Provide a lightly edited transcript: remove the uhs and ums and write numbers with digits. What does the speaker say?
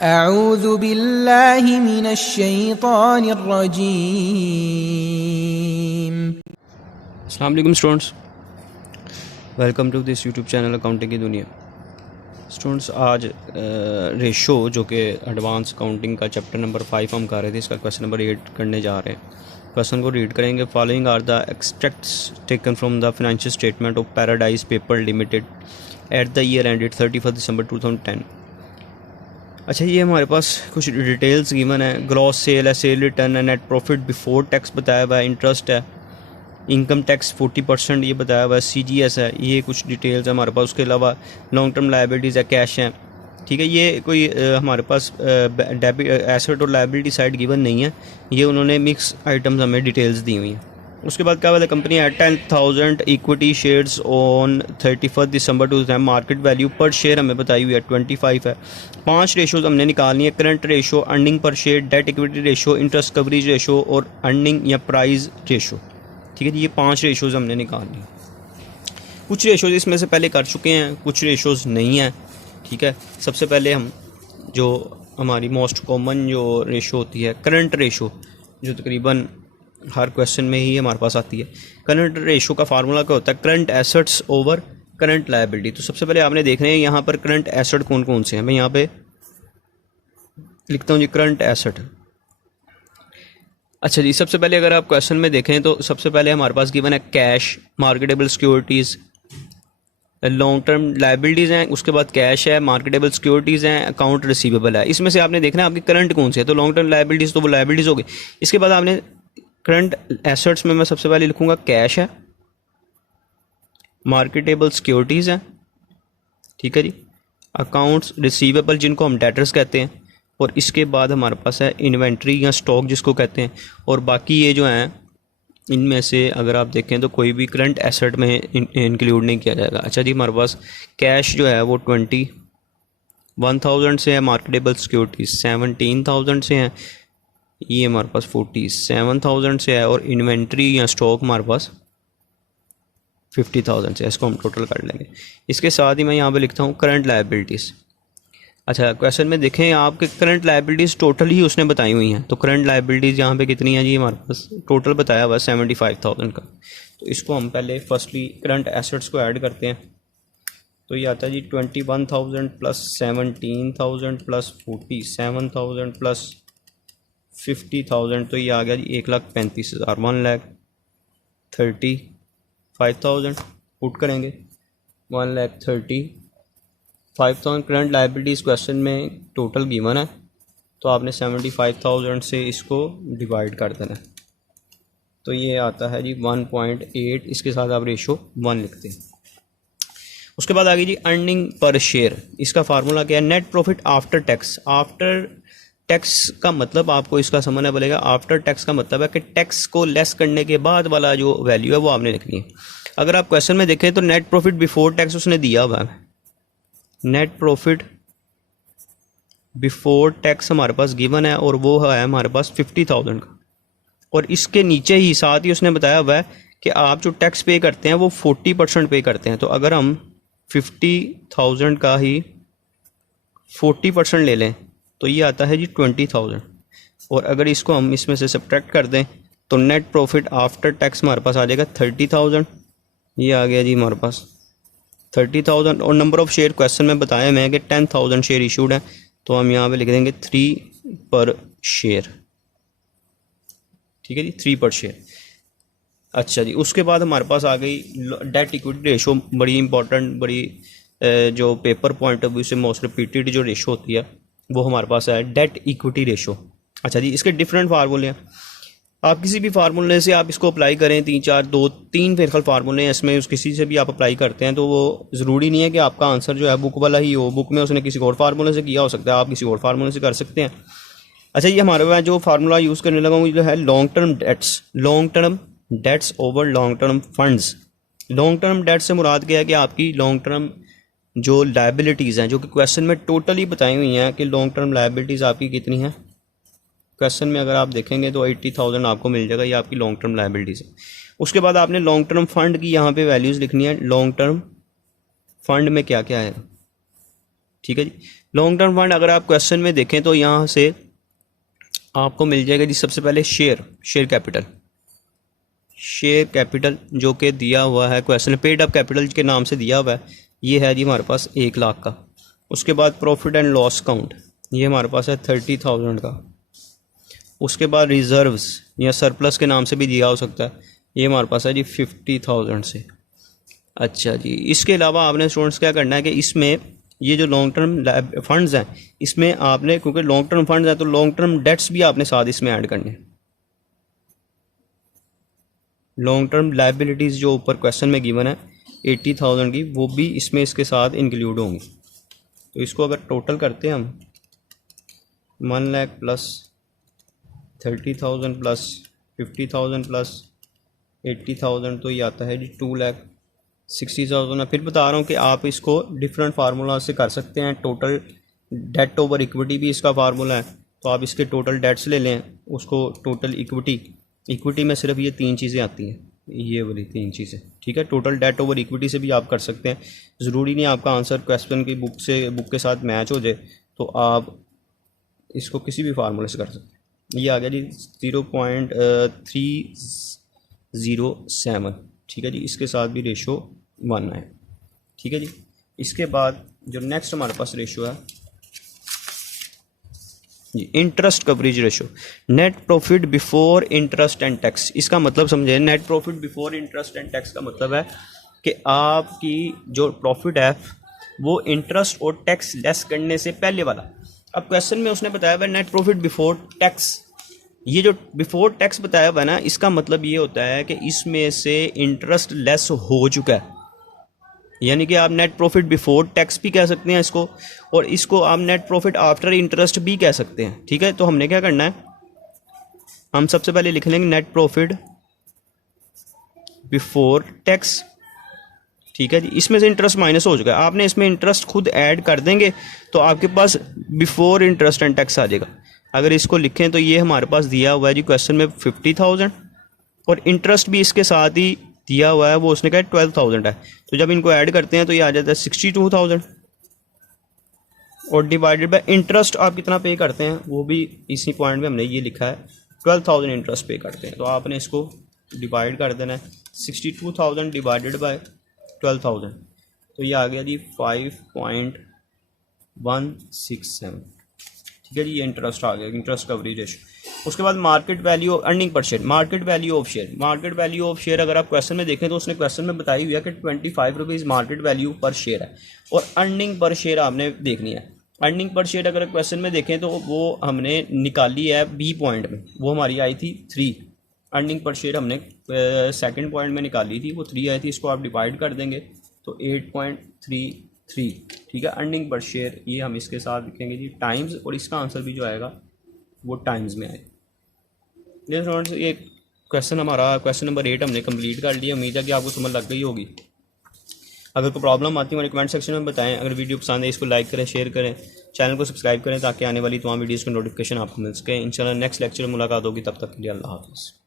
अऊज़ु बिल्लाहि मिनश शैतानिर रजीम। अस्सलाम वालेकुम students, welcome to this YouTube channel accounting की दुनिया। स्टूडेंट्स, आज रेशो जो कि एडवांस अकाउंटिंग का चैप्टर नंबर 5 हम कर रहे थे, इसका क्वेश्चन नंबर 8 करने जा रहे हैं। क्वेश्चन को रीड करेंगे। Following are the extracts taken from the financial statement of Paradise Paper Limited at the year ended 31 December 2010। अच्छा, ये हमारे पास कुछ डिटेल्स गिवन है। ग्रॉस सेल है, सेल रिटर्न है, नेट प्रॉफिट बिफोर टैक्स बताया हुआ है, इंटरेस्ट है, इनकम टैक्स 40% ये बताया हुआ है, CGS है, ये कुछ डिटेल्स है हमारे पास। उसके अलावा लॉन्ग टर्म लाइबिलिटीज़ है, कैश है। ठीक है, ये कोई हमारे पास डेबिट एसेट और लाइबिलिटी साइड गिवन नहीं है, ये उन्होंने मिक्स आइटम्स हमें डिटेल्स दी हुई हैं। उसके बाद क्या हुआ था, कंपनी है 10,000 equity shares on 31 December 2010। Market value पर शेयर हमें बताई हुई है 25 है। 5 रेशोज़ हमने निकालनी है। Current ratio, earning per share, debt equity ratio, interest coverage ratio और अर्निंग या प्राइस रेशो। ठीक है जी, ये 5 रेशोज़ हमने निकालनी है। कुछ रेशोज़ इसमें से पहले कर चुके हैं, कुछ रेशोज़ नहीं है। ठीक है, सबसे पहले हम जो हमारी मोस्ट कॉमन जो रेशो होती है करंट रेशो, जो तकरीबन हर क्वेश्चन में ही हमारे पास आती है। करंट रेशो का फार्मूला क्या होता है, current assets over current liability. तो सबसे पहले आपने देखना है यहाँ पर करंट एसेट कौन कौन से हैं। मैं यहाँ पे लिखता हूँ जी करंट एसेट। अच्छा जी, सबसे पहले अगर आप क्वेश्चन में देखें तो सबसे पहले हमारे पास गिवन है cash, marketable securities, long term liabilities हैं, उसके बाद कैश है, मार्केटेबल सिक्योरिटीज़ हैं, अकाउंट रिसीवेबल है। इसमें से आपने देखना है आपकी करंट कौन से है। तो लॉन्ग टर्म लाइबिलिटीज़ तो वो लाइबिलिटीज़ हो गई। इसके बाद आपने करंट एसेट्स में मैं सबसे पहले लिखूंगा कैश है, मार्केटेबल सिक्योरिटीज़ है, ठीक है जी, अकाउंट्स रिसीवेबल जिनको हम डेटर्स कहते हैं, और इसके बाद हमारे पास है इन्वेंट्री या स्टॉक जिसको कहते हैं। और बाकी ये जो हैं इनमें से अगर आप देखें तो कोई भी करंट एसेट में इंक्लूड नहीं किया जाएगा। अच्छा जी, हमारे पास कैश जो है वो 21,000 से है, मार्केटेबल सिक्योरिटीज़ 17,000 से हैं, ये हमारे पास 47,000 से है, और इन्वेंट्री या स्टॉक हमारे पास 50,000 से है। इसको हम टोटल कर लेंगे। इसके साथ ही मैं यहाँ पे लिखता हूँ करंट लायबिलिटीज़। अच्छा, क्वेश्चन में देखें आपके करंट लायबिलिटीज़ टोटल ही उसने बताई हुई हैं। तो करंट लायबिलिटीज़ यहाँ पे कितनी है जी, हमारे पास टोटल बताया हुआ है 75,000 का। तो इसको हम पहले फर्स्टली करंट एसेट्स को ऐड करते हैं। तो ये आता है जी 21,000 प्लस 17,000 प्लस 47,000 प्लस 50,000, तो ये आ गया जी 1,35,000, 1,35,000 पुट करेंगे। 1,35,000 करंट लाइबिलिटीज़ क्वेश्चन में टोटल गिवन है, तो आपने 75,000 से इसको डिवाइड कर देना है। तो ये आता है जी 1.8, इसके साथ आप रेशो 1 लिखते हैं। उसके बाद आगे जी अर्निंग पर शेयर। इसका फार्मूला क्या है, net profit after tax. After tax का मतलब आपको इसका समझना पड़ेगा। आफ्टर टैक्स का मतलब है कि टैक्स को लेस करने के बाद वाला जो वैल्यू है वो आपने लिखनी है। अगर आप क्वेश्चन में देखें तो नेट प्रॉफिट बिफोर टैक्स उसने दिया हुआ है। नेट प्रॉफिट बिफोर टैक्स हमारे पास गिवन है और वो है हमारे पास 50,000 का। और इसके नीचे ही साथ ही उसने बताया हुआ है कि आप जो टैक्स पे करते हैं वो 40% पे करते हैं। तो अगर हम 50,000 का ही 40% ले लें तो ये आता है जी 20,000। और अगर इसको हम इसमें से सब्ट्रैक्ट कर दें तो नेट प्रॉफिट आफ्टर टैक्स हमारे पास आ जाएगा 30,000। ये आ गया जी हमारे पास 30,000। और नंबर ऑफ़ शेयर क्वेश्चन में बताया मैं कि 10,000 शेयर इशूड है, तो हम यहाँ पे लिख देंगे 3 पर शेयर। ठीक है जी, 3 पर शेयर। अच्छा जी, उसके बाद हमारे पास आ गई डेट इक्विटी रेशो। बड़ी इंपॉर्टेंट, बड़ी जो पेपर पॉइंट ऑफ व्यू से मोस्ट रिपीटेड जो रेशो होती है वो हमारे पास है डेट इक्विटी रेशो। अच्छा जी, इसके डिफरेंट फार्मूले हैं। आप किसी भी फार्मूले से आप इसको अप्लाई करें, 3 फिर फार्मूले हैं इसमें, उस किसी से भी आप अप्लाई करते हैं तो वो ज़रूरी नहीं है कि आपका आंसर जो है बुक वाला ही हो। बुक में उसने किसी और फार्मूले से किया हो सकता है, आप किसी और फार्मूले से कर सकते हैं। अच्छा, ये हमारे पास जो फार्मूला यूज़ करने लगा हूँ जो है long term debts. Long term debts over long term funds. Long term debts से मुराद क्या है कि आपकी लॉन्ग टर्म जो लाइबिलिटीज़ हैं, जो कि क्वेश्चन में टोटली बताई हुई हैं कि लॉन्ग टर्म लाइबिलिटीज़ आपकी कितनी हैं। क्वेश्चन में अगर आप देखेंगे तो 80,000 आपको मिल जाएगा, ये आपकी लॉन्ग टर्म लाइबिलिटीज़ है। उसके बाद आपने लॉन्ग टर्म फंड की यहाँ पे वैल्यूज़ लिखनी है। लॉन्ग टर्म फंड में क्या क्या है, ठीक है जी। लॉन्ग टर्म फंड अगर आप क्वेश्चन में देखें तो यहाँ से आपको मिल जाएगा जी सबसे पहले शेयर कैपिटल जो कि दिया हुआ है क्वेश्चन, पेड अप कैपिटल के नाम से दिया हुआ है, ये है जी हमारे पास 1 लाख का। उसके बाद प्रॉफिट एंड लॉस काउंट, ये हमारे पास है 30,000 का। उसके बाद रिजर्व्स या सरप्लस के नाम से भी दिया हो सकता है, ये हमारे पास है जी 50,000 से। अच्छा जी, इसके अलावा आपने स्टूडेंट्स क्या करना है कि इसमें ये जो लॉन्ग टर्म फंड्स हैं इसमें आपने, क्योंकि लॉन्ग टर्म फंड्स हैं तो लॉन्ग टर्म डेट्स भी आपने साथ इसमें ऐड करने हैं। लॉन्ग टर्म लायबिलिटीज़ जो ऊपर क्वेश्चन में गिवन है 80,000 की, वो भी इसमें इसके साथ इंक्लूड होंगी। तो इसको अगर टोटल करते हैं हम 1 लाख प्लस 30,000 प्लस 50,000 प्लस 80,000 तो ये आता है जी 2,60,000। मैं फिर बता रहा हूँ कि आप इसको डिफरेंट फार्मूला से कर सकते हैं। टोटल डेट ओवर इक्विटी भी इसका फार्मूला है, तो आप इसके टोटल डेट्स ले लें, उसको टोटल इक्विटी में सिर्फ ये 3 चीज़ें आती हैं, ये वाली 3 चीज़ें, ठीक है। टोटल डेट ओवर इक्विटी से भी आप कर सकते हैं, ज़रूरी नहीं आपका आंसर क्वेश्चन की बुक के साथ मैच हो जाए, तो आप इसको किसी भी फार्मूले से कर सकते हैं। ये आ गया जी 0.307, ठीक है जी। इसके साथ भी रेशो 1 है, ठीक है जी। इसके बाद जो नेक्स्ट हमारे पास रेशो है interest coverage ratio, net profit before interest and tax. इसका मतलब समझे, net profit before interest and tax का मतलब है कि आपकी जो प्रॉफिट है वो इंटरेस्ट और टैक्स लेस करने से पहले वाला। अब क्वेश्चन में उसने बताया हुआ नेट प्रॉफिट बिफोर टैक्स, ये जो बिफोर टैक्स बताया हुआ है ना, इसका मतलब ये होता है कि इसमें से इंटरेस्ट लेस हो चुका है, यानी कि आप नेट प्रॉफिट बिफोर टैक्स भी कह सकते हैं इसको, और इसको आप नेट प्रॉफिट आफ्टर इंटरेस्ट भी कह सकते हैं, ठीक है। तो हमने क्या करना है, हम सबसे पहले लिख लेंगे नेट प्रॉफिट बिफोर टैक्स, ठीक है जी। इसमें से इंटरेस्ट माइनस हो चुका है, आपने इसमें इंटरेस्ट खुद ऐड कर देंगे तो आपके पास बिफोर इंटरेस्ट एंड टैक्स आ जाएगा। अगर इसको लिखें तो ये हमारे पास दिया हुआ है जी क्वेश्चन में 50,000, और इंटरेस्ट भी इसके साथ ही दिया हुआ है, वो उसने कहा 12,000 है। तो जब इनको ऐड करते हैं तो ये आ जाता है 62,000, और डिवाइडेड बाय इंटरेस्ट आप कितना पे करते हैं वो भी इसी पॉइंट में हमने ये लिखा है 12,000 इंटरेस्ट पे करते हैं। तो आपने इसको डिवाइड कर देना है 62,000 डिवाइडेड बाय 12,000, तो ये आ गया जी 5.167, ठीक है जी। ये इंटरेस्ट आ गया, इंटरेस्ट कवरेज रेशो। उसके बाद market value earning per share, market value of share अगर आप क्वेश्चन में देखें तो उसने क्वेश्चन में बताई हुई है कि 25 रुपीज़ मार्केट वैल्यू पर शेयर है, और अर्निंग पर शेयर आपने देखनी है। अर्निंग पर शेयर अगर क्वेश्चन में देखें तो वो हमने निकाली है बी पॉइंट में, वो हमारी आई थी 3। अर्निंग पर शेयर हमने सेकंड पॉइंट में निकाली थी, वो 3 आई थी। इसको आप डिवाइड कर देंगे तो 8.33, ठीक है। अर्निंग पर शेयर ये हम इसके साथ लिखेंगे जी टाइम्स, और इसका आंसर भी जो आएगा वो टाइम्स में आएगा। फ्रेंड्स, ये क्वेश्चन हमारा क्वेश्चन नंबर 8 हमने कंप्लीट कर लिया। उम्मीद है कि आपको समझ लग गई होगी। अगर कोई प्रॉब्लम आती है हमारे कमेंट सेक्शन में बताएं। अगर वीडियो पसंद है इसको लाइक करें, शेयर करें, चैनल को सब्सक्राइब करें ताकि आने वाली तमाम वीडियोज़ की नोटिफिकेशन आपको मिल सके। इंशाल्लाह नेक्स्ट लेक्चर में मुलाकात होगी, तब तक के लिए अल्लाह हाफ़िज़।